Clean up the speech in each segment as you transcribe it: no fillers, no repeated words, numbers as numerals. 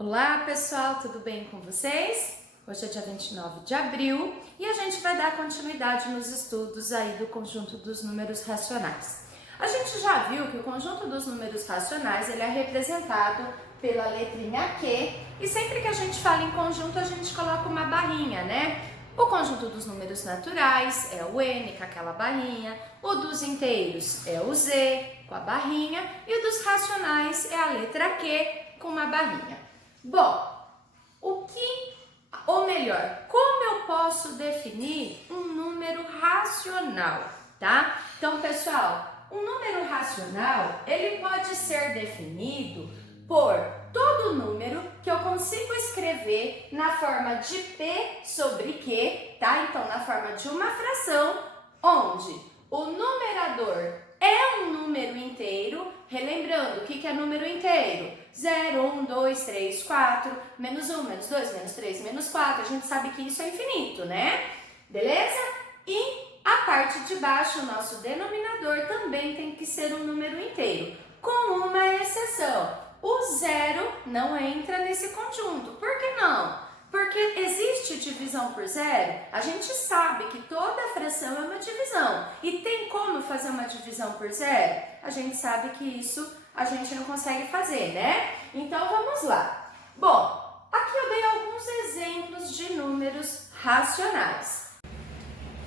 Olá pessoal, tudo bem com vocês? Hoje é dia 29 de abril e a gente vai dar continuidade nos estudos aí do conjunto dos números racionais. A gente já viu que o conjunto dos números racionais ele é representado pela letrinha Q e sempre que a gente fala em conjunto a gente coloca uma barrinha, né? O conjunto dos números naturais é o N com aquela barrinha, o dos inteiros é o Z com a barrinha e o dos racionais é a letra Q com uma barrinha. Bom, como eu posso definir um número racional, tá? Então, pessoal, um número racional, ele pode ser definido por todo número que eu consigo escrever na forma de P sobre Q, tá? Então, na forma de uma fração, onde o numerador é um número inteiro, relembrando o que é número inteiro? 0, 1, 2, 3, 4, menos 1, menos 2, menos 3, menos 4, a gente sabe que isso é infinito, né? Beleza? E a parte de baixo, o nosso denominador, também tem que ser um número inteiro, com uma exceção. O zero não entra nesse conjunto. Por que não? Porque existe divisão por zero, a gente sabe que toda fração é uma divisão. E tem como fazer uma divisão por zero? A gente sabe que isso a gente não consegue fazer, né? Então vamos lá. Bom, aqui eu dei alguns exemplos de números racionais.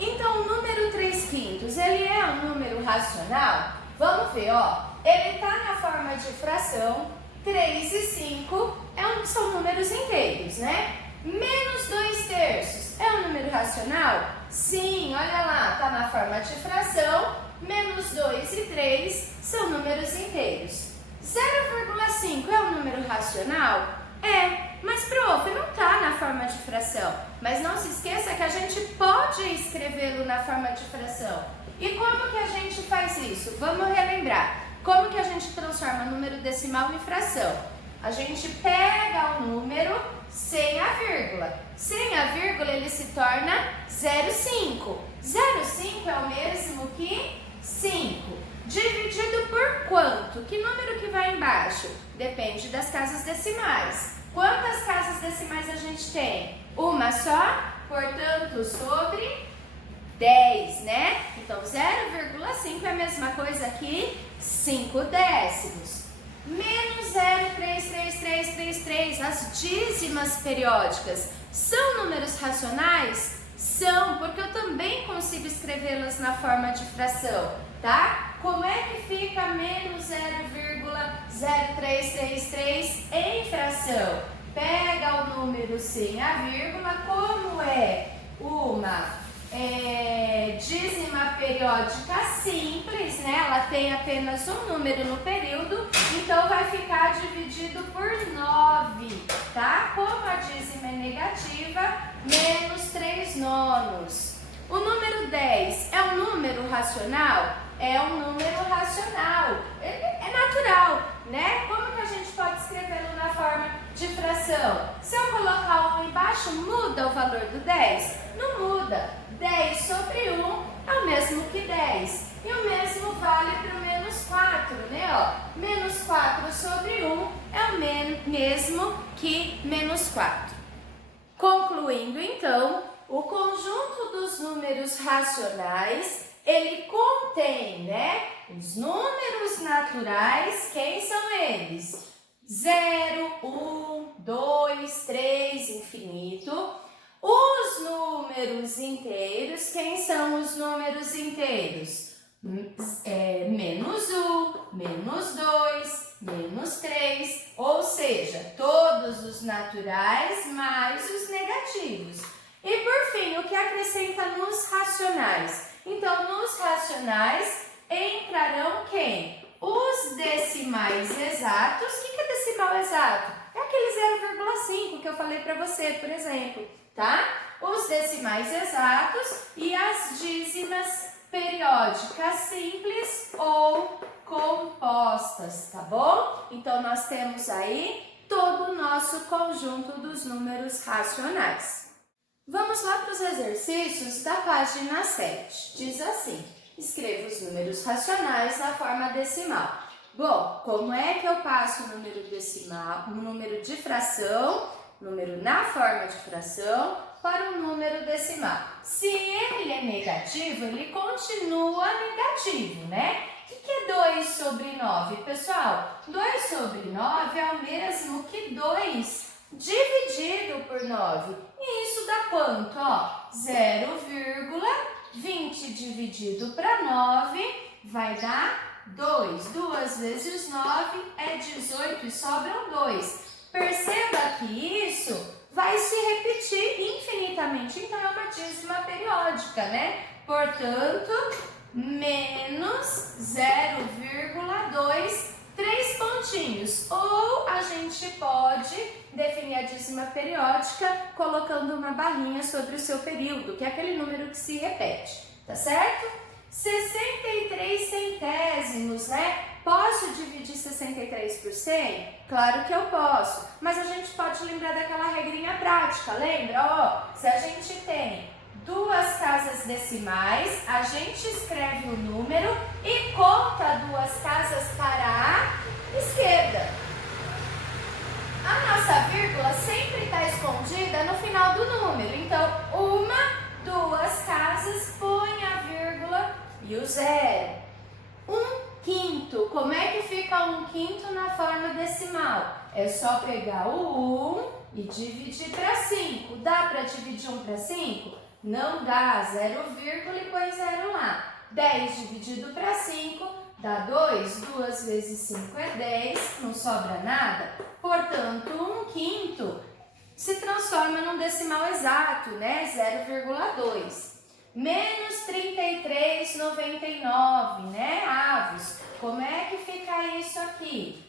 Então o número 3/5, ele é um número racional? Vamos ver, ó. Ele está na forma de fração, 3 e 5 são números inteiros, né? Menos 2/3 é um número racional? Sim, olha lá, está na forma de fração, menos 2 e 3 são números inteiros. 0,5 é um número racional? É, mas prof, não está na forma de fração. Mas não se esqueça que a gente pode escrevê-lo na forma de fração. E como que a gente faz isso? Vamos relembrar. Como que a gente transforma número decimal em fração? A gente pega o número sem a vírgula. Sem a vírgula ele se torna 0,5. 0,5 é o mesmo que 5. Dividido por quanto? Que número que vai embaixo? Depende das casas decimais. Quantas casas decimais a gente tem? Uma só, portanto, sobre 10, né? Então, 0,5 é a mesma coisa que 5 décimos. Menos 0,33333, as dízimas periódicas, são números racionais? São, porque eu também consigo escrevê-las na forma de fração, tá? Como é que fica menos 0,0333 em fração? Pega o número sem a vírgula, como é uma dízima periódica simples, né? Ela tem apenas um número no período, então vai ficar dividido por 9, tá? Como a dízima é negativa, menos 3 nonos. O número 10 é um número racional? É um número racional, é natural, né? Como que a gente pode escrevê-lo na forma de fração? Se eu colocar 1 embaixo, muda o valor do 10? Não muda. 10 sobre 1 é o mesmo que 10. E o mesmo vale para o menos 4, né? Ó, menos 4 sobre 1 é o mesmo que menos 4. Concluindo, então, o conjunto dos números racionais, ele contém, né, os números naturais. Quem são eles? 0, 1, 2, 3, infinito. Os números inteiros, quem são os números inteiros? Menos 1, menos 2, menos 3, ou seja, todos os naturais mais os negativos. E por fim, o que acrescenta nos racionais? Então, nos racionais entrarão quem? Os decimais exatos. O que é decimal exato? É aquele 0,5 que eu falei para você, por exemplo, tá? Os decimais exatos e as dízimas periódicas simples ou compostas, tá bom? Então, nós temos aí todo o nosso conjunto dos números racionais. Vamos lá para os exercícios da página 7. Diz assim: escreva os números racionais na forma decimal. Bom, como é que eu passo o número decimal, o número de fração, número na forma de fração, para o número decimal? Se ele é negativo, ele continua negativo, né? O que é 2 sobre 9, pessoal? 2 sobre 9 é o mesmo que 2 dividido por 9. E isso dá quanto? Ó, 0,20 dividido para 9 vai dar 2. 2 vezes 9 é 18 e sobram 2. Perceba que isso vai se repetir infinitamente, então é uma dízima periódica, né? Portanto, menos 0,2, 3 pontinhos. Ou a gente pode definir a dízima periódica colocando uma barrinha sobre o seu período, que é aquele número que se repete, tá certo? 63 centésimos, né? Posso dividir 63 por 100? Claro que eu posso, mas a gente pode lembrar daquela regrinha prática, lembra? Ó, se a gente tem duas casas decimais, a gente escreve o número e conta duas casas para a esquerda. A nossa vírgula sempre está escondida no final do número, então duas casas, põe a vírgula e o zero. 1/5, como é que fica 1/5 na forma decimal? É só pegar o 1 e dividir para 5. Dá para dividir 1 para 5? Não dá, 0, e põe 0 lá. 10 dividido para 5 dá 2, 2 vezes 5 é 10, não sobra nada. Portanto, 1/5 se transforma num decimal exato, né? 0,2. Menos 33,99, né, avos? Como é que fica isso aqui?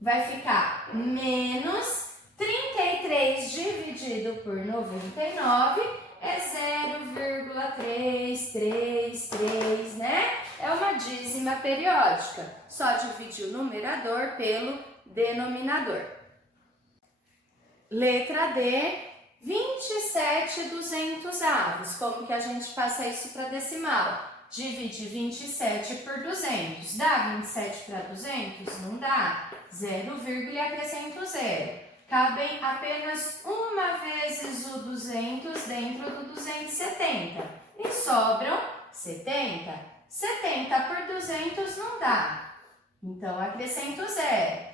Vai ficar menos 33 dividido por 99 é 0,333, né? É uma dízima periódica. Só dividir o numerador pelo denominador. Letra D. 27/200 avos. Como que a gente passa isso para decimal? Divide 27 por 200. Dá 27 para 200? Não dá. 0, e acrescento 0. Cabem apenas uma vezes o 200 dentro do 270. E sobram 70. 70 por 200 não dá. Então, acrescento 0.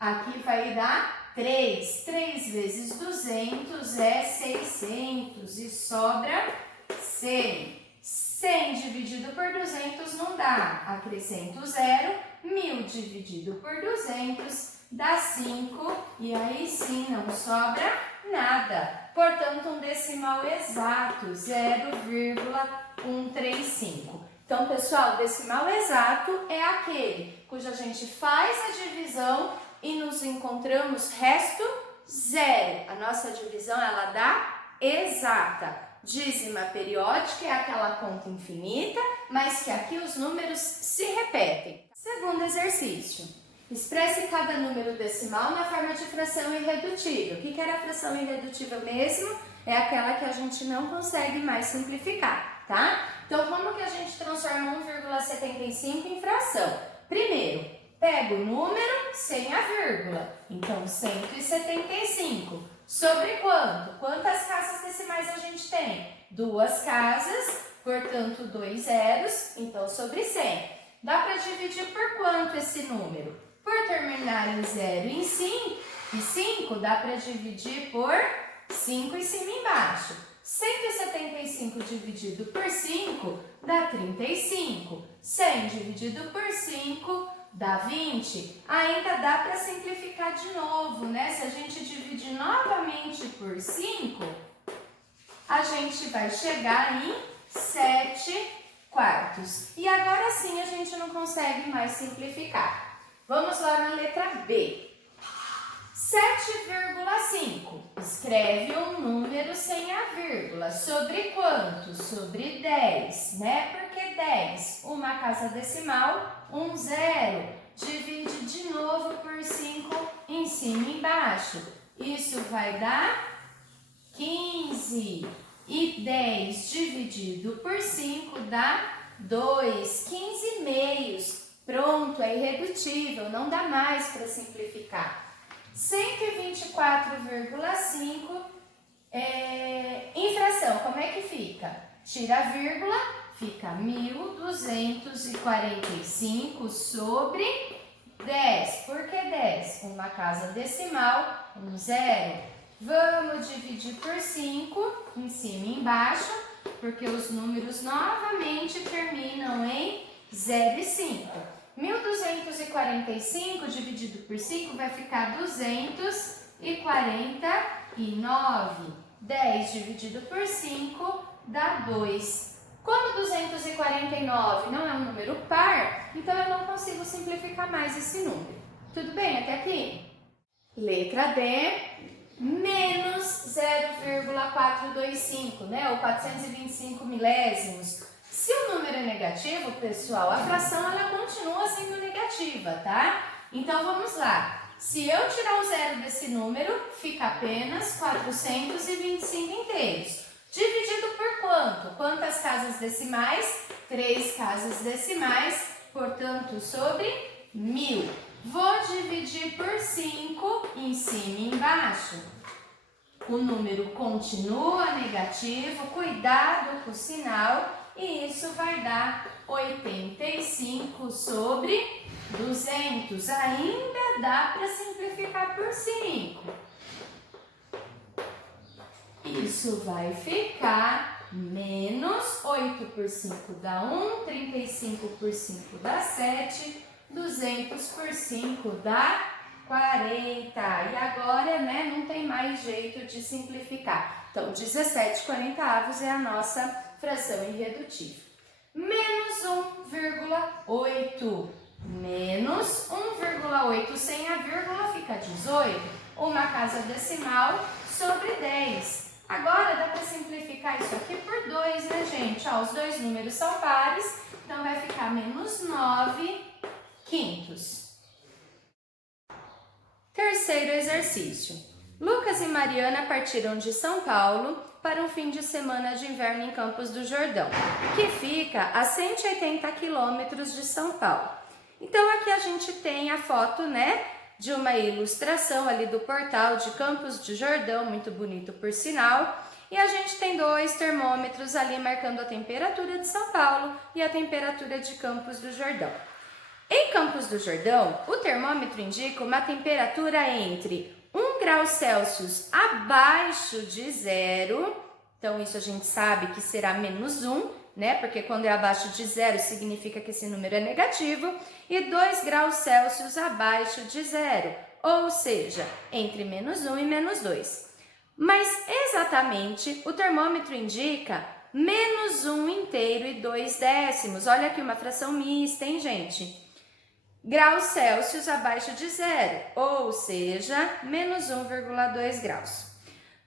Aqui vai dar 3. 3 vezes 200 é 600 e sobra 100. 100 dividido por 200 não dá. Acrescento 0. 1000 dividido por 200 dá 5. E aí sim não sobra nada. Portanto, um decimal exato, 0,135. Então, pessoal, decimal exato é aquele cuja a gente faz a divisão e nos encontramos resto zero. A nossa divisão, ela dá exata. Dízima periódica é aquela conta infinita, mas que aqui os números se repetem. Segundo exercício. Expresse cada número decimal na forma de fração irredutível. O que era a fração irredutível mesmo? É aquela que a gente não consegue mais simplificar, tá? Então, como que a gente transforma 1,75 em fração? Primeiro, pega o número sem a vírgula. Então, 175. Sobre quanto? Quantas casas decimais a gente tem? Duas casas, portanto, 2 zeros. Então, sobre 100. Dá para dividir por quanto esse número? Por terminar em 0 e 5, dá para dividir por 5 em cima e embaixo. 175 dividido por 5 dá 35. 100 dividido por 5 dá 20. Ainda dá para simplificar de novo, né? Se a gente dividir novamente por 5, a gente vai chegar em 7/4. E agora sim a gente não consegue mais simplificar. Vamos lá na letra B. 7,5. Escreve um número sem a vírgula. Sobre quanto? Sobre 10, né? Porque 10, uma casa decimal, 1 zero. Divide de novo por 5 em cima e embaixo. Isso vai dar 15. E 10 dividido por 5 dá 2. 15 meios. Pronto, é irredutível, não dá mais para simplificar. 124,5 em fração, como é que fica? Tira a vírgula, fica 1.245 sobre 10. Por que 10? Uma casa decimal, um zero. Vamos dividir por 5, em cima e embaixo, porque os números novamente terminam em 0 e 5. 1.245 dividido por 5 vai ficar 249. 10 dividido por 5 dá 2. Como 249 não é um número par, então eu não consigo simplificar mais esse número. Tudo bem até aqui? Letra D, menos 0,425, né? Ou 425 milésimos. Se o número é negativo, pessoal, a fração ela continua sendo negativa, tá? Então vamos lá. Se eu tirar o zero desse número, fica apenas 425 inteiros. Dividido por quanto? Quantas casas decimais? 3 casas decimais, portanto, sobre 1.000. Vou dividir por 5 em cima e embaixo. O número continua negativo, cuidado com o sinal, e isso vai dar 85 sobre 200. Ainda dá para simplificar por 5. Isso vai ficar menos 8 por 5 dá 1, 35 por 5 dá 7, 200 por 5 dá 40. E agora, né, não tem mais jeito de simplificar. Então, 17/40 é a nossa fração irredutível. Menos 1,8. Menos 1,8 sem a vírgula fica 18. Uma casa decimal sobre 10. Agora dá para simplificar isso aqui por 2, né, gente? Ó, os dois números são pares, então vai ficar menos 9 quintos. Terceiro exercício. Lucas e Mariana partiram de São Paulo para um fim de semana de inverno em Campos do Jordão, que fica a 180 quilômetros de São Paulo. Então aqui a gente tem a foto, né, de uma ilustração ali do portal de Campos do Jordão, muito bonito por sinal. E a gente tem 2 termômetros ali marcando a temperatura de São Paulo e a temperatura de Campos do Jordão. Em Campos do Jordão, o termômetro indica uma temperatura entre 1 grau Celsius abaixo de zero, então isso a gente sabe que será menos 1, né? Porque quando é abaixo de zero significa que esse número é negativo, e 2 graus Celsius abaixo de zero, ou seja, entre menos 1 e menos 2. Mas exatamente o termômetro indica menos 1 inteiro e 2 décimos. Olha aqui uma fração mista, hein, gente? Graus Celsius abaixo de zero, ou seja, menos 1,2 graus.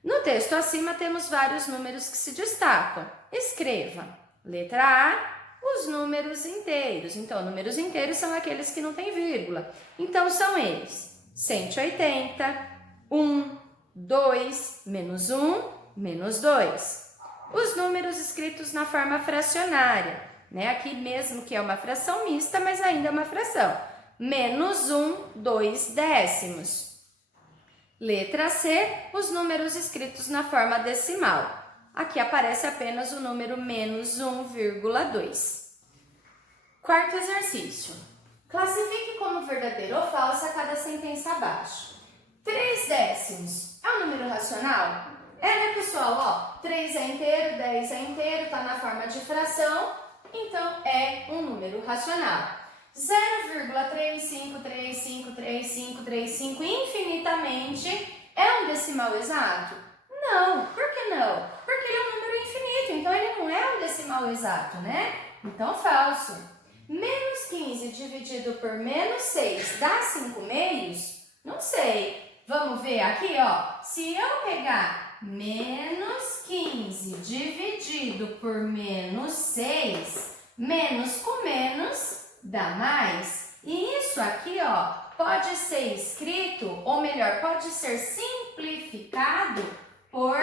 No texto acima temos vários números que se destacam. Escreva, letra A, os números inteiros. Então, números inteiros são aqueles que não têm vírgula. Então, são eles: 180, 1, 2, menos 1, menos 2. Os números escritos na forma fracionária, né? Aqui mesmo que é uma fração mista, mas ainda é uma fração. Menos 1, 2 décimos. Letra C, os números escritos na forma decimal. Aqui aparece apenas o número menos 1,2. Quarto exercício. Classifique como verdadeiro ou falso a cada sentença abaixo. 3 décimos é um número racional? É, né, pessoal? Ó, 3 é inteiro, 10 é inteiro, está na forma de fração, então é um número racional. 0,35353535 infinitamente é um decimal exato? Não. Por que não? Porque ele é um número infinito, então ele não é um decimal exato, né? Então, falso. Menos 15 dividido por menos 6 dá 5 meios? Não sei. Vamos ver aqui, ó. Se eu pegar menos 15 dividido por menos 6, menos com menos dá mais. E isso aqui, ó, pode ser escrito, ou melhor, pode ser simplificado por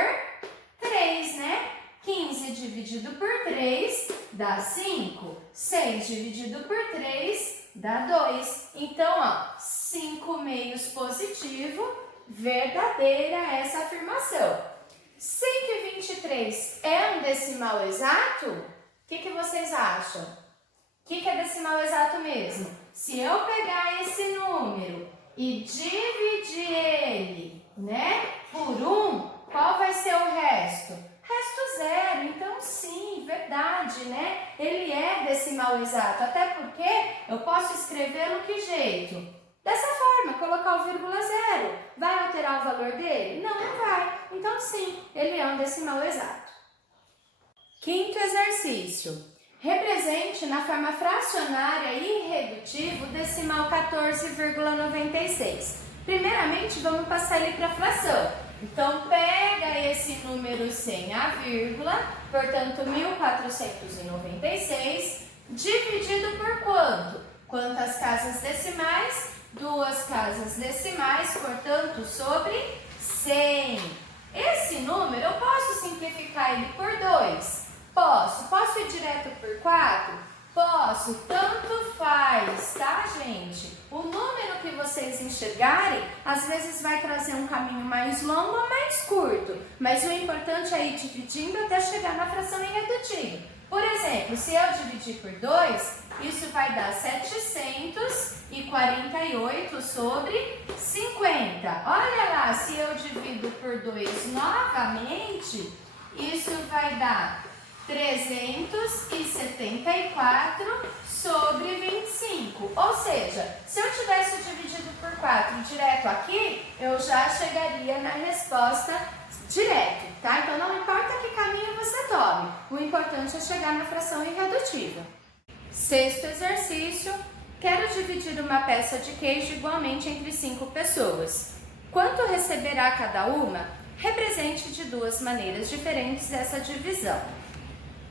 3, né? 15 dividido por 3 dá 5. 6 dividido por 3 dá 2. Então, ó, 5 meios positivo, verdadeira essa afirmação. 123 é um decimal exato? O que vocês acham? O que é decimal exato mesmo? Se eu pegar esse número e dividir ele, né, por 1, qual vai ser o resto? Resto 0. Então, sim, verdade, né? Ele é decimal exato, até porque eu posso escrevê-lo que jeito? Dessa forma, colocar o vírgula 0. Vai alterar o valor dele? Não, não vai. Então, sim, ele é um decimal exato. Quinto exercício. Represente na forma fracionária e irredutível o decimal 14,96. Primeiramente, vamos passar ele para fração. Então, pega esse número sem a vírgula, portanto, 1496, dividido por quanto? Quantas casas decimais? 2 casas decimais, portanto, sobre 100. Esse número, eu posso simplificar ele por 2? Posso. Posso ir direto por 4? Posso. Tanto faz, tá, gente? O número que vocês enxergarem, às vezes vai trazer um caminho mais longo ou mais curto. Mas o importante é ir dividindo até chegar na fração irredutível. Por exemplo, se eu dividir por 2, isso vai dar 748 sobre 50. Olha lá, se eu divido por 2 novamente, isso vai dar 374 sobre 25. Ou seja, se eu tivesse dividido por 4 direto aqui, eu já chegaria na resposta direto, tá? Então não importa que caminho você tome, o importante é chegar na fração irredutível. Sexto exercício, quero dividir uma peça de queijo igualmente entre 5 pessoas. Quanto receberá cada uma? Represente de 2 maneiras diferentes essa divisão.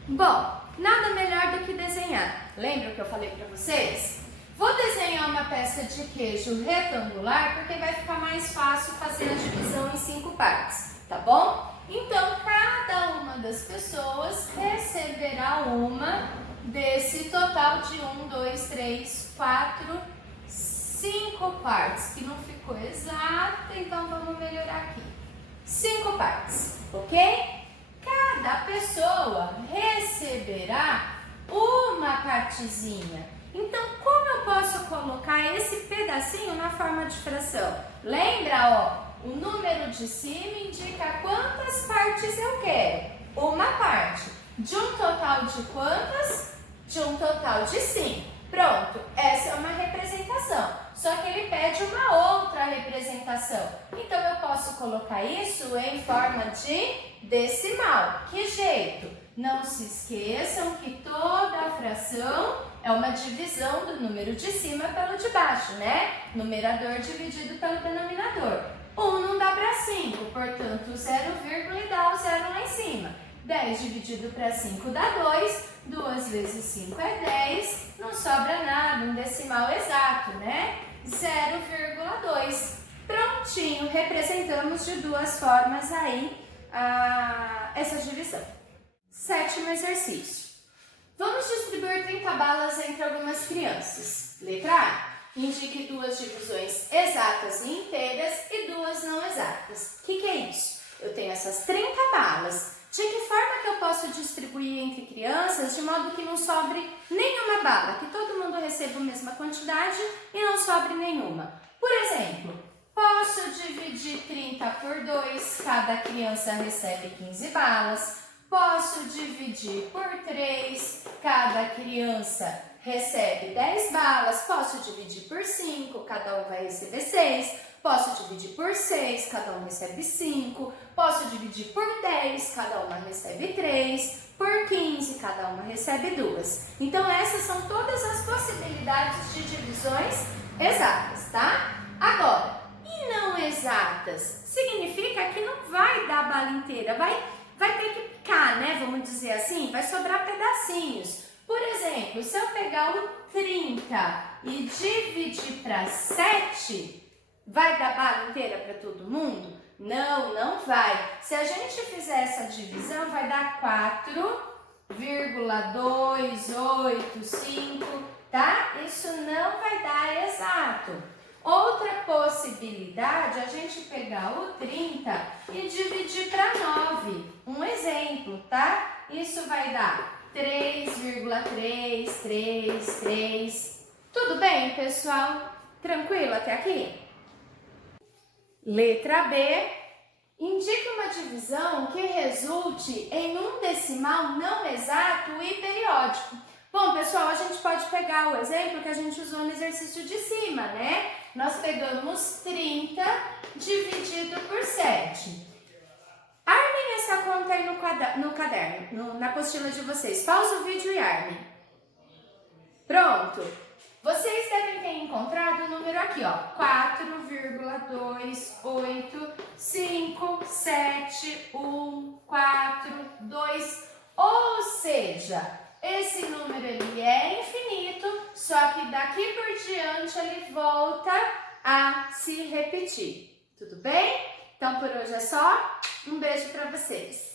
Bom, nada melhor do que desenhar. Lembra o que eu falei para vocês? Vou desenhar uma peça de queijo retangular porque vai ficar mais fácil fazer a divisão em 5 partes, tá bom? Então, cada uma das pessoas receberá uma desse total de 1, 2, 3, 4, 5 partes, que não ficou exato, então vamos melhorar aqui. 5 partes, ok? Cada pessoa receberá uma partezinha. Então, como eu posso colocar esse pedacinho na forma de fração? Lembra, ó, o número de cima indica quantas partes eu quero. Uma parte. De um total de quantas? De um total de 5. Pronto, essa é uma representação. Só que ele pede uma outra representação. Então, eu posso colocar isso em forma de decimal. Que jeito? Não se esqueçam que toda a fração é uma divisão do número de cima pelo de baixo, né? Numerador dividido pelo denominador. 1 não dá para 5, portanto, 0, e dá o 0 lá em cima. 10 dividido para 5 dá 2, 2 vezes 5 é 10, não sobra nada, um decimal exato, né? 0,2. Prontinho, representamos de 2 formas aí essa divisão. Sétimo exercício. Vamos distribuir 30 balas entre algumas crianças. Letra A. Indique 2 divisões exatas e inteiras e 2 não exatas. O que é isso? Eu tenho essas 30 balas. De que forma que eu posso distribuir entre crianças de modo que não sobre nenhuma bala, que todo mundo receba a mesma quantidade e não sobre nenhuma? Por exemplo, posso dividir 30 por 2, cada criança recebe 15 balas. Posso dividir por 3, cada criança recebe 10 balas. Posso dividir por 5, cada um vai receber 6. Posso dividir por 6, cada um recebe 5. Posso dividir por 10, cada uma recebe 3. Por 15, cada uma recebe 2. Então, essas são todas as possibilidades de divisões exatas, tá? Agora, e não exatas? Significa que não vai dar a bala inteira, vai ter que picar, né? Vamos dizer assim, vai sobrar pedacinhos. Por exemplo, se eu pegar o 30 e dividir para 7, vai dar bala inteira para todo mundo? Não, não vai. Se a gente fizer essa divisão, vai dar 4 4,285, tá? Isso não vai dar exato. Outra possibilidade é a gente pegar o 30 e dividir para 9. Um exemplo, tá? Isso vai dar 3,333. Tudo bem, pessoal? Tranquilo até aqui? Letra B. Indique uma divisão que resulte em um decimal não exato e periódico. Bom, pessoal, a gente pode pegar o exemplo que a gente usou no exercício de cima, né? Nós pegamos 30 dividido por 7. Armem essa conta aí no caderno, na apostila de vocês. Pausa o vídeo e armem. Pronto. Vocês devem ter encontrado o número aqui, ó, 4,285,7,1,4,2. Ou seja, esse número ele é infinito, só que daqui por diante ele volta a se repetir. Tudo bem? Então por hoje é só. Um beijo para vocês.